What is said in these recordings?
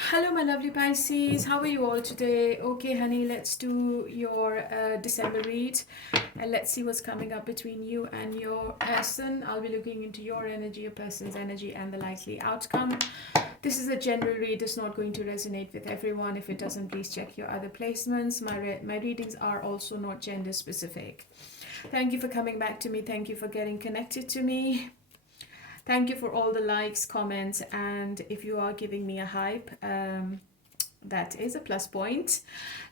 Hello, my lovely Pisces. How are you all today? Okay, honey, let's do your December read and let's see what's coming up between you and your person. I'll be looking into your energy, your person's energy, and the likely outcome. This is a general read, it's not going to resonate with everyone. If it doesn't, please check your other placements. My readings are also not gender specific. Thank you for coming back to me. Thank you for getting connected to me. Thank you for all the likes, comments, and if you are giving me a hype, that is a plus point.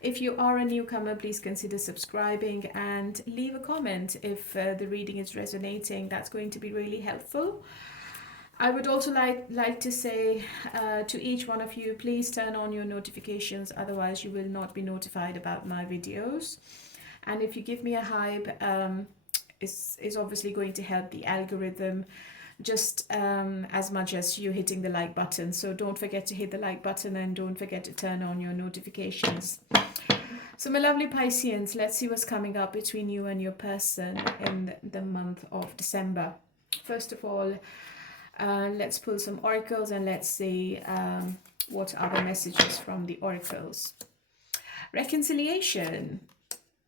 If you are a newcomer, please consider subscribing and leave a comment if the reading is resonating. That's going to be really helpful. I would also like to say to each one of you, please turn on your notifications, otherwise you will not be notified about my videos. And if you give me a hype, is obviously going to help the algorithm just as much as you hitting the like button. So don't forget to hit the like button and don't forget to turn on your notifications. So my lovely Pisceans, let's see what's coming up between you and your person in the month of December. First of all, let's pull some oracles and let's see what are the messages from the oracles. Reconciliation,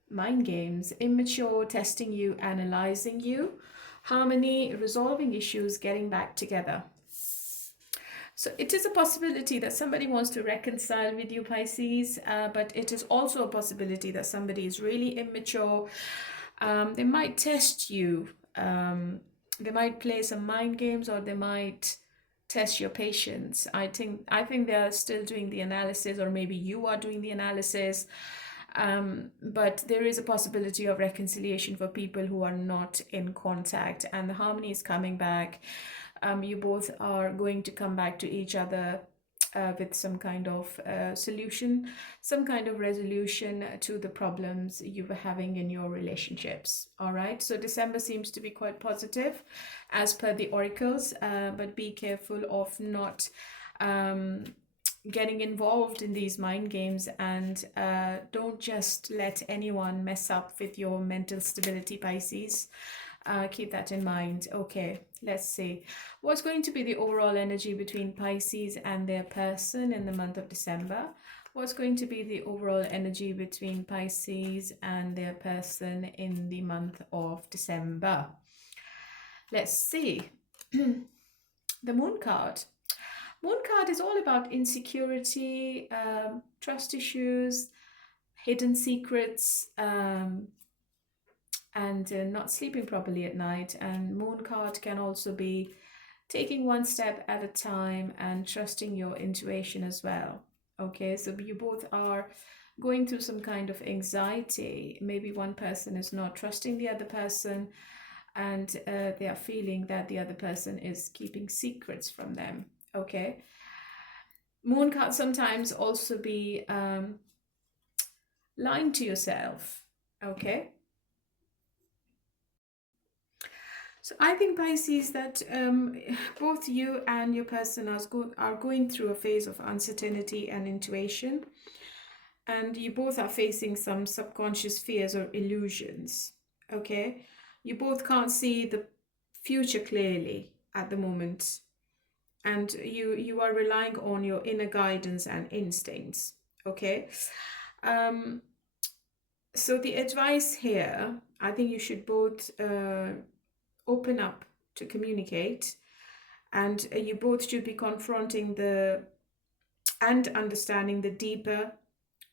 mind games, immature, testing you, analyzing you, harmony, resolving issues, getting back together. So it is a possibility that somebody wants to reconcile with you, Pisces, but it is also a possibility that somebody is really immature. They might test you. They might play some mind games, or they might test your patience. I think they are still doing the analysis, or maybe you are doing the analysis. But there is a possibility of reconciliation for people who are not in contact, and the harmony is coming back. You both are going to come back to each other with some kind of solution, some kind of resolution to the problems you were having in your relationships. All right, so December seems to be quite positive as per the oracles, but be careful of not getting involved in these mind games, and don't just let anyone mess up with your mental stability, Pisces. Keep that in mind. Okay, let's see. What's going to be the overall energy between Pisces and their person in the month of December? What's going to be the overall energy between Pisces and their person in the month of December? Let's see. The Moon card. Moon card is all about insecurity, trust issues, hidden secrets, and not sleeping properly at night. And Moon card can also be taking one step at a time and trusting your intuition as well. Okay, so you both are going through some kind of anxiety. Maybe one person is not trusting the other person, and they are feeling that the other person is keeping secrets from them. Okay, Moon can sometimes also be lying to yourself. Okay, so I think, Pisces, that both you and your person are going through a phase of uncertainty and intuition, and you both are facing some subconscious fears or illusions. Okay, you both can't see the future clearly at the moment, and you are relying on your inner guidance and instincts. Okay, so the advice here, I think you should both open up to communicate, and you both should be confronting and understanding the deeper,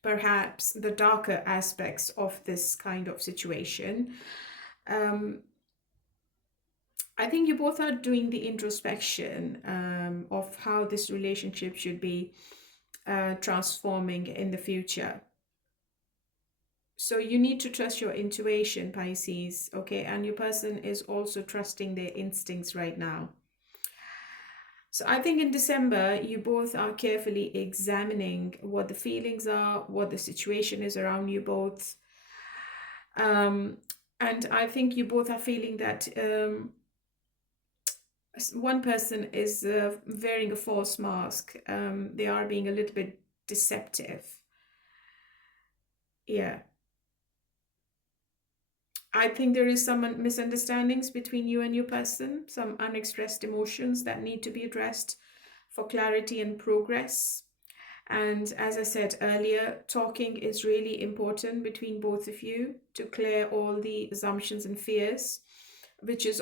perhaps the darker aspects of this kind of situation. I think you both are doing the introspection of how this relationship should be transforming in the future. So you need to trust your intuition, Pisces, okay? And your person is also trusting their instincts right now. So I think in December, you both are carefully examining what the feelings are, what the situation is around you both. And I think you both are feeling that one person is wearing a false mask. They are being a little bit deceptive. Yeah. I think there is some misunderstandings between you and your person, some unexpressed emotions that need to be addressed for clarity and progress. And as I said earlier, talking is really important between both of you to clear all the assumptions and fears, which is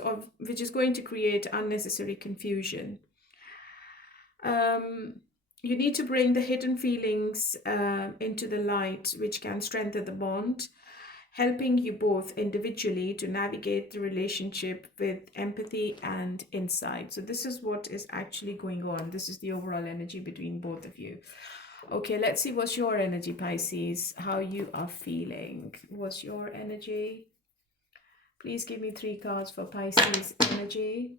going to create unnecessary confusion. You need to bring the hidden feelings into the light, which can strengthen the bond, helping you both individually to navigate the relationship with empathy and insight. So this is what is actually going on. This is the overall energy between both of you. Okay, let's see what's your energy, Pisces, how you are feeling. What's your energy? Please give me 3 cards for Pisces energy.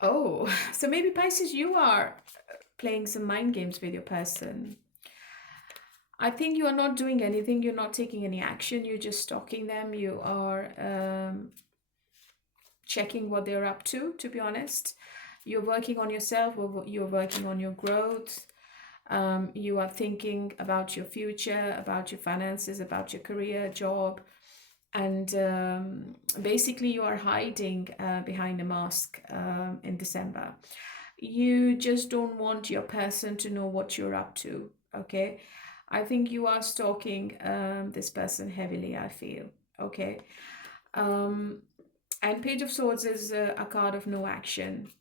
Oh, so maybe Pisces, you are playing some mind games with your person. I think you are not doing anything. You're not taking any action. You're just stalking them. You are checking what they're up to be honest. You're working on yourself, or you're working on your growth. You are thinking about your future, about your finances, about your career, job. And basically you are hiding behind a mask in December. You just don't want your person to know what you're up to, okay? I think you are stalking this person heavily, I feel, okay? And Page of Swords is a card of no action.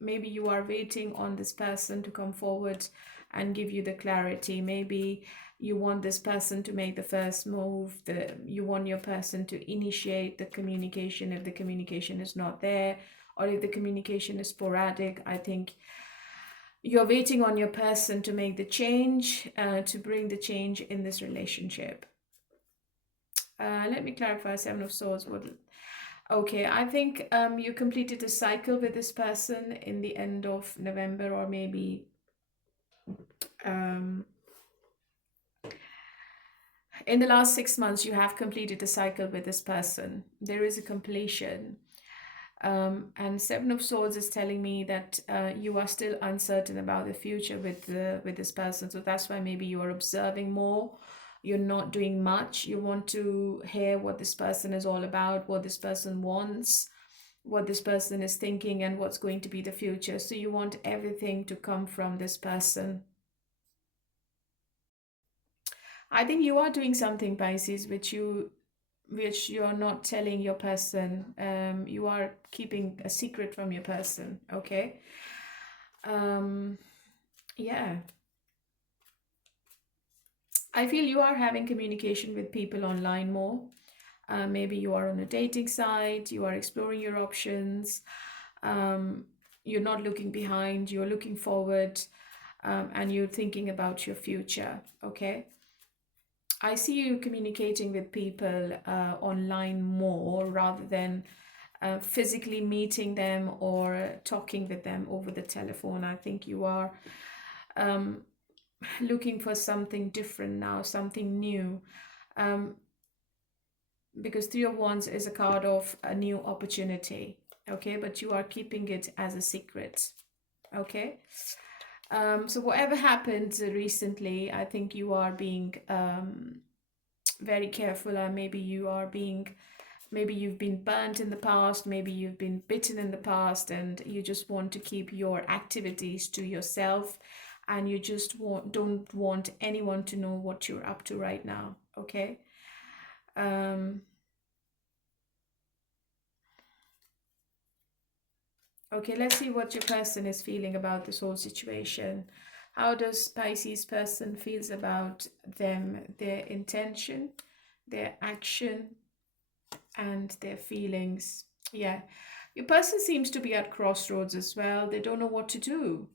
Maybe you are waiting on this person to come forward and give you the clarity. Maybe you want this person to make the first move. You want your person to initiate the communication if the communication is not there, or if the communication is sporadic. I think you're waiting on your person to make the change, to bring the change in this relationship. Let me clarify. 7 of Swords. Okay, I think you completed a cycle with this person in the end of November, or maybe in the last 6 months, you have completed a cycle with this person. There is a completion. And 7 of Swords is telling me that you are still uncertain about the future with this person. So that's why maybe you are observing more. You're not doing much. You want to hear what this person is all about, what this person wants, what this person is thinking, and what's going to be the future. So you want everything to come from this person. I think you are doing something, Pisces, which you're not telling your person. You are keeping a secret from your person, okay? Yeah. I feel you are having communication with people online more. Maybe you are on a dating site, you are exploring your options. You're not looking behind, you're looking forward, and you're thinking about your future, okay? I see you communicating with people online more rather than physically meeting them or talking with them over the telephone. I think you are looking for something different now, something new. Because 3 of Wands is a card of a new opportunity, okay? But you are keeping it as a secret, okay? So whatever happened recently, I think you are being very careful. Maybe you've been burnt in the past, maybe you've been bitten in the past, and you just want to keep your activities to yourself, and you just don't want anyone to know what you're up to right now, okay? Okay, let's see what your person is feeling about this whole situation. How does Pisces person feels about them, their intention, their action, and their feelings? Yeah, your person seems to be at crossroads as well. They don't know what to do.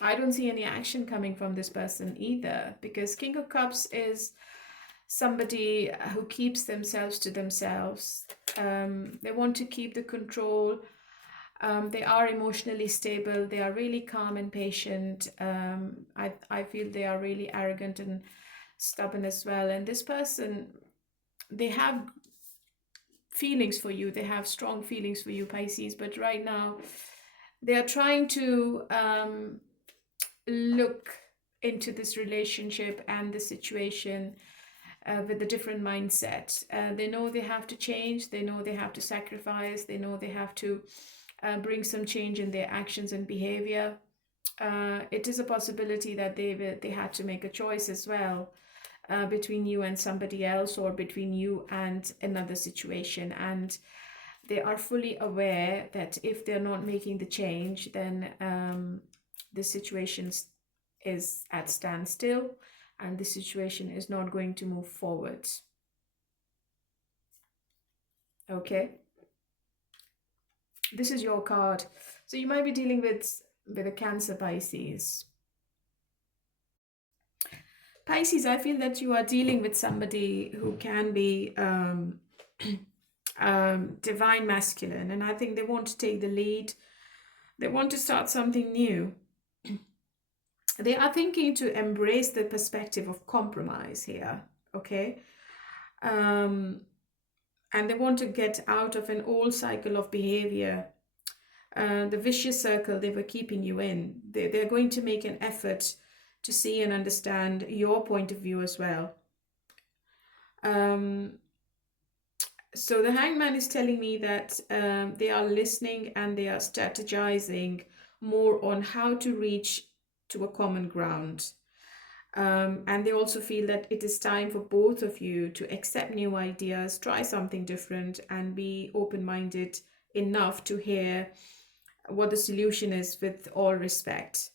I don't see any action coming from this person either, because King of Cups is somebody who keeps themselves to themselves. They want to keep the control. They are emotionally stable. They are really calm and patient. I feel they are really arrogant and stubborn as well. And this person, they have feelings for you. They have strong feelings for you, Pisces. But right now, they are trying to look into this relationship and the situation with a different mindset. They know they have to change, they know they have to sacrifice, they know they have to bring some change in their actions and behavior. It is a possibility that they had to make a choice as well, between you and somebody else, or between you and another situation, and they are fully aware that if they're not making the change, then the situation is at standstill, and the situation is not going to move forward. Okay, this is your card. So you might be dealing with a Cancer, Pisces. Pisces, I feel that you are dealing with somebody who can be divine masculine, and I think they want to take the lead. They want to start something new. They are thinking to embrace the perspective of compromise here, okay? And they want to get out of an old cycle of behavior, the vicious circle they were keeping you in. They're going to make an effort to see and understand your point of view as well. So the Hangman is telling me that they are listening and they are strategizing more on how to reach to a common ground. And they also feel that it is time for both of you to accept new ideas, try something different, and be open-minded enough to hear what the solution is with all respect.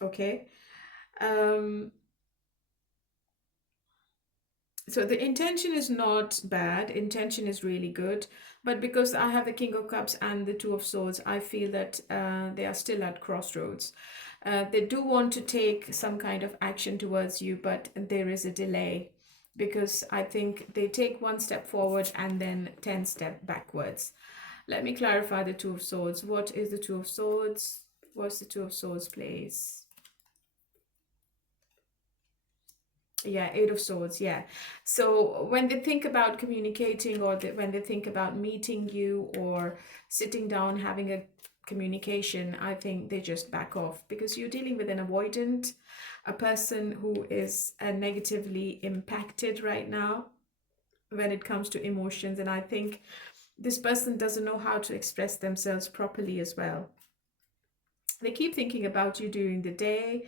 Okay? So the intention is not bad, intention is really good, but because I have the King of Cups and the Two of Swords, I feel that they are still at crossroads. They do want to take some kind of action towards you, but there is a delay, because I think they take one step forward and then 10 steps backwards. Let me clarify the Two of Swords. What is the Two of Swords? What's the Two of Swords, please? Yeah, Eight of Swords, yeah. So when they think about communicating, or when they think about meeting you or sitting down having a communication, I think they just back off, because you're dealing with an avoidant, a person who is negatively impacted right now when it comes to emotions. And I think this person doesn't know how to express themselves properly as well. They keep thinking about you during the day.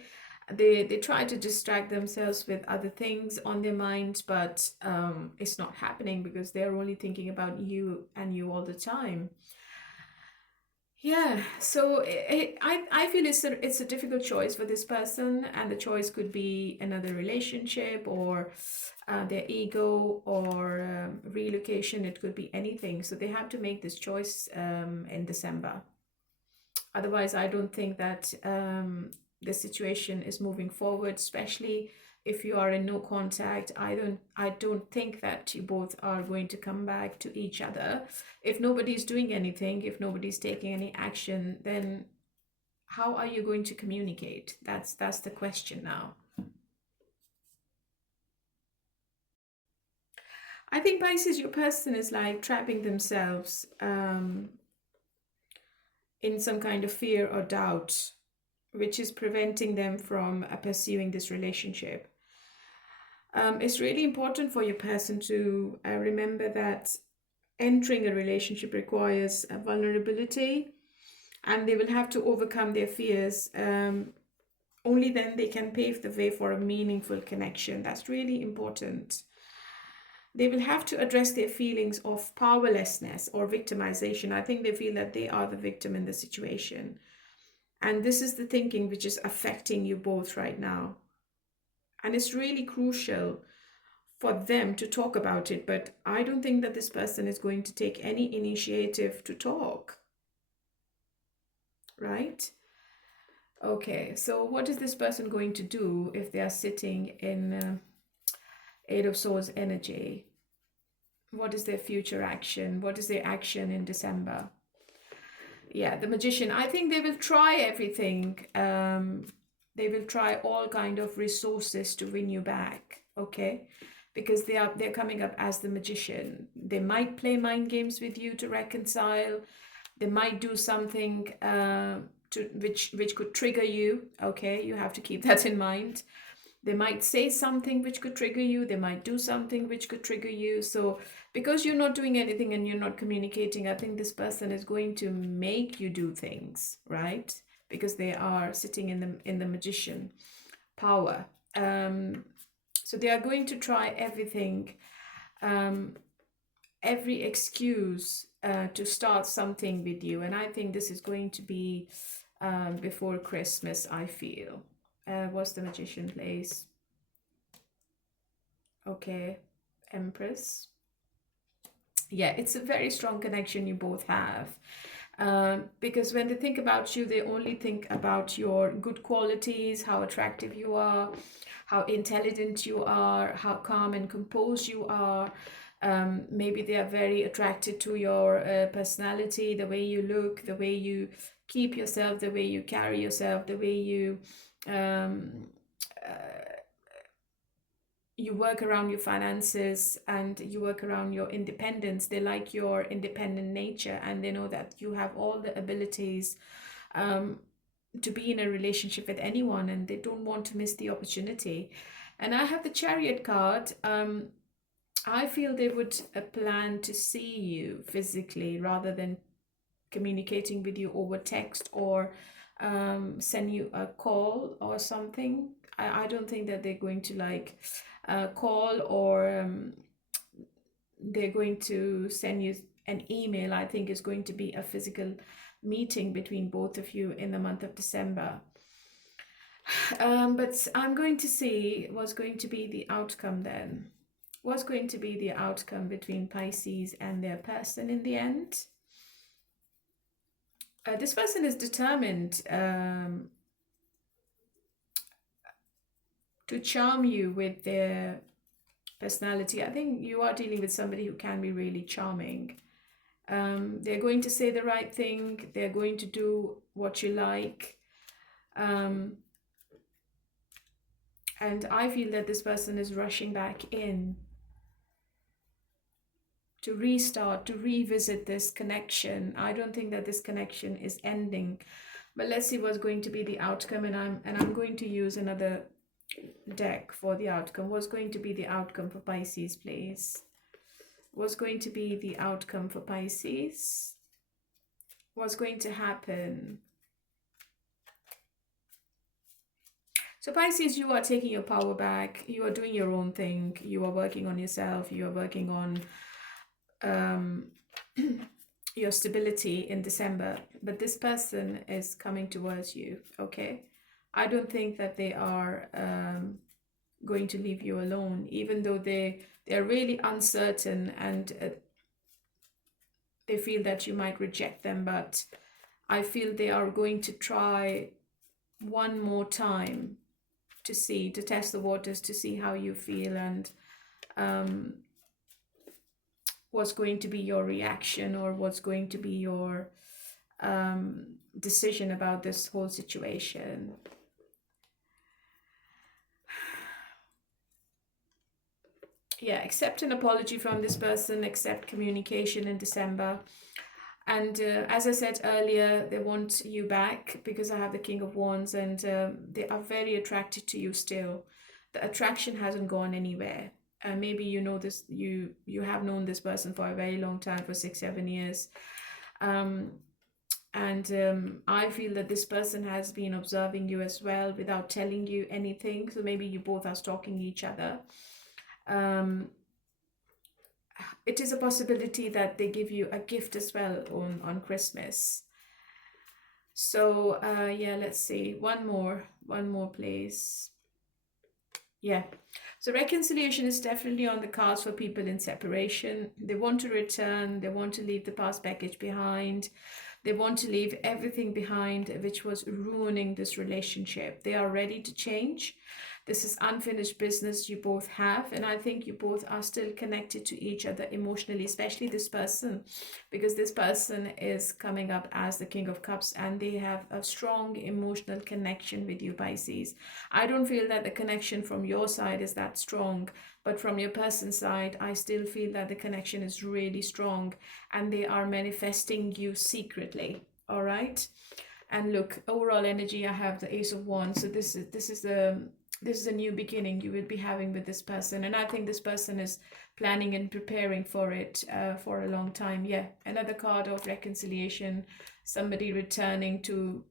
They try to distract themselves with other things on their mind, but it's not happening, because they're only thinking about you and you all the time. Yeah, so I feel it's a difficult choice for this person, and the choice could be another relationship, or their ego, or relocation. It could be anything. So they have to make this choice in December. Otherwise, I don't think that the situation is moving forward, especially if you are in no contact. I don't think that you both are going to come back to each other. If nobody's doing anything, if nobody's taking any action, then how are you going to communicate? That's the question now. I think, Pisces, your person is like trapping themselves in some kind of fear or doubt, which is preventing them from pursuing this relationship. It's really important for your person to remember that entering a relationship requires vulnerability, and they will have to overcome their fears. Only then they can pave the way for a meaningful connection. That's really important. They will have to address their feelings of powerlessness or victimization. I think they feel that they are the victim in the situation. And this is the thinking which is affecting you both right now. And it's really crucial for them to talk about it. But I don't think that this person is going to take any initiative to talk. Right? Okay, so what is this person going to do if they are sitting in Eight of Swords energy? What is their future action? What is their action in December? Yeah, the Magician. I think they will try everything. They will try all kind of resources to win you back. Okay, because they're coming up as the Magician. They might play mind games with you to reconcile. They might do something which could trigger you. Okay, you have to keep that in mind. They might say something which could trigger you. They might do something which could trigger you. So because you're not doing anything and you're not communicating, I think this person is going to make you do things, right? Because they are sitting in the magician power. So they are going to try everything, every excuse to start something with you. And I think this is going to be before Christmas, I feel. What's the magician place? Okay, Empress. Yeah, it's a very strong connection you both have. Because when they think about you, they only think about your good qualities, how attractive you are, how intelligent you are, how calm and composed you are. Maybe they are very attracted to your personality, the way you look, the way you keep yourself, the way you carry yourself, the way um, you work around your finances and you work around your independence. They like your independent nature, and they know that you have all the abilities to be in a relationship with anyone, and they don't want to miss the opportunity. And I have the Chariot card. I feel they would plan to see you physically rather than communicating with you over text or send you a call or something. I don't think that they're going to like call or they're going to send you an email. I think it's going to be a physical meeting between both of you in the month of December. But I'm going to see what's going to be the outcome then. What's going to be the outcome between Pisces and their person in the end? This person is determined to charm you with their personality. I think you are dealing with somebody who can be really charming. They're going to say the right thing. They're going to do what you like. And I feel that this person is rushing back in to restart, to revisit this connection. I don't think that this connection is ending. But let's see what's going to be the outcome. And I'm going to use another deck for the outcome. What's going to be the outcome for Pisces, please? What's going to be the outcome for Pisces? What's going to happen? So Pisces, you are taking your power back. You are doing your own thing. You are working on yourself. You are working on your stability in December. But this person is coming towards you, okay? I don't think that they are going to leave you alone, even though they're really uncertain and they feel that you might reject them. But I feel they are going to try one more time to test the waters, to see how you feel and what's going to be your reaction or what's going to be your decision about this whole situation. Yeah, accept an apology from this person, accept communication in December. And as I said earlier, they want you back because I have the King of Wands, and they are very attracted to you still. The attraction hasn't gone anywhere. Maybe you know this, you have known this person for a very long time, for 6-7 years. I feel that this person has been observing you as well without telling you anything. So maybe you both are stalking each other. It is a possibility that they give you a gift as well on Christmas. So yeah, let's see. One more please. Yeah. So reconciliation is definitely on the cards for people in separation. They want to return. They want to leave the past baggage behind. They want to leave everything behind which was ruining this relationship. They are ready to change. This is unfinished business you both have, and I think you both are still connected to each other emotionally, especially this person, because this person is coming up as the King of Cups and they have a strong emotional connection with you, Pisces. I don't feel that the connection from your side is that strong, but from your person's side, I still feel that the connection is really strong and they are manifesting you secretly, all right? And look, overall energy, I have the Ace of Wands. So this is the This is a new beginning you will be having with this person, and I think this person is planning and preparing for it for a long time. Yeah, another card of reconciliation, somebody returning to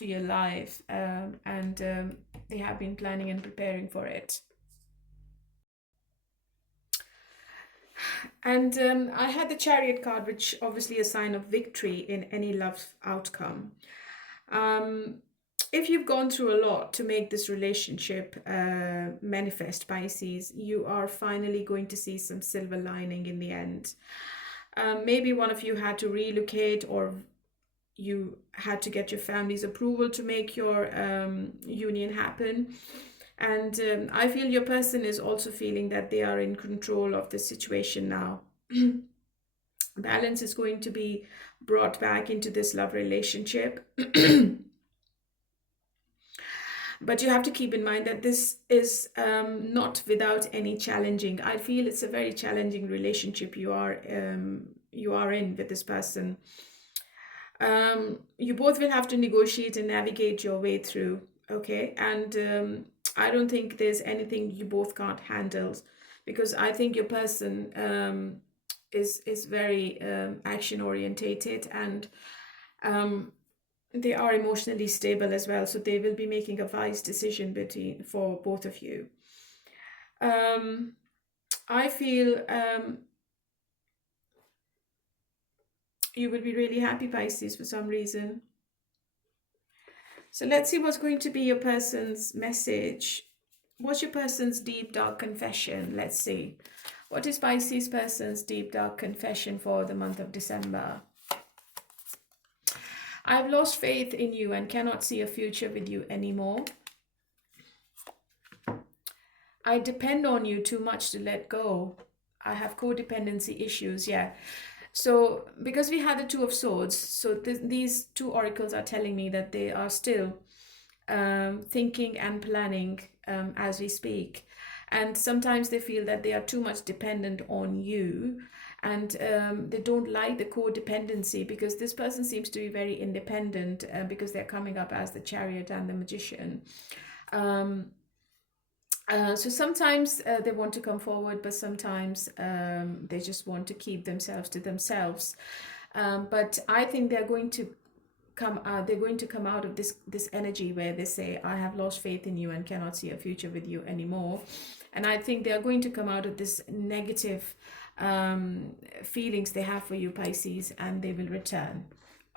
your life, and they have been planning and preparing for it. And I had the Chariot card, which obviously a sign of victory in any love outcome. Um, if you've gone through a lot to make this relationship manifest, Pisces, you are finally going to see some silver lining in the end. Maybe one of you had to relocate, or you had to get your family's approval to make your union happen. And I feel your person is also feeling that they are in control of the situation now. Balance is going to be brought back into this love relationship. But you have to keep in mind that this is not without any challenging. I feel it's a very challenging relationship you are in with this person. You both will have to negotiate and navigate your way through, okay? And I don't think there's anything you both can't handle, because I think your person is very action orientated, and they are emotionally stable as well, so they will be making a wise decision for both of you. I feel you will be really happy, Pisces, for some reason. So let's see what's going to be your person's message. What's your person's deep, dark confession? Let's see. What is Pisces person's deep, dark confession for the month of December? I've lost faith in you and cannot see a future with you anymore. I depend on you too much to let go. I have codependency issues. Yeah. So because we had the Two of Swords, so these two oracles are telling me that they are still thinking and planning as we speak. And sometimes they feel that they are too much dependent on you, and they don't like the codependency, because this person seems to be very independent because they're coming up as the Chariot and the Magician. So sometimes they want to come forward, but sometimes they just want to keep themselves to themselves. But I think they're going to come out of this energy where they say, I have lost faith in you and cannot see a future with you anymore. And I think they are going to come out of this negative feelings they have for you, Pisces, and they will return.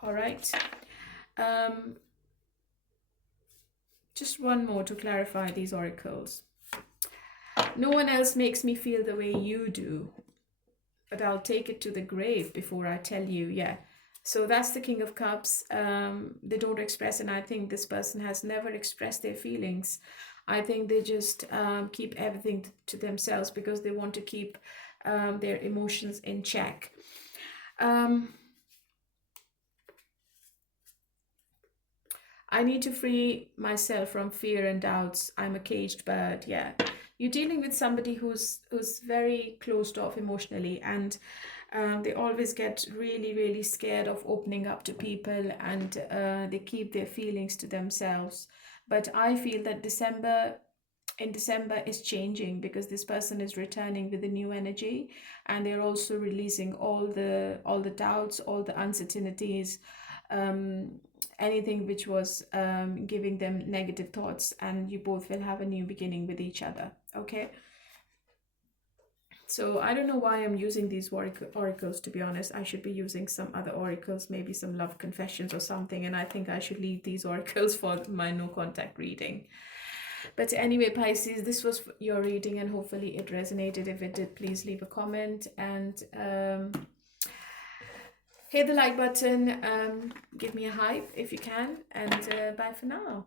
All right. Just one more to clarify these oracles. No one else makes me feel the way you do, but I'll take it to the grave before I tell you. Yeah. So that's the King of Cups. They don't express, and I think this person has never expressed their feelings. I think they just keep everything to themselves because they want to keep their emotions in check. I need to free myself from fear and doubts. I'm a caged bird. Yeah. You're dealing with somebody who's very closed off emotionally, and they always get really, really scared of opening up to people, and they keep their feelings to themselves. But I feel that in December is changing, because this person is returning with a new energy, and they're also releasing all the doubts, all the uncertainties, anything which was giving them negative thoughts, and you both will have a new beginning with each other. Okay. So I don't know why I'm using these oracles, to be honest. I should be using some other oracles, maybe some love confessions or something, and I think I should leave these oracles for my no contact reading. But anyway, Pisces, this was your reading, and hopefully it resonated. If it did, please leave a comment, and hit the like button, give me a hype if you can, and bye for now.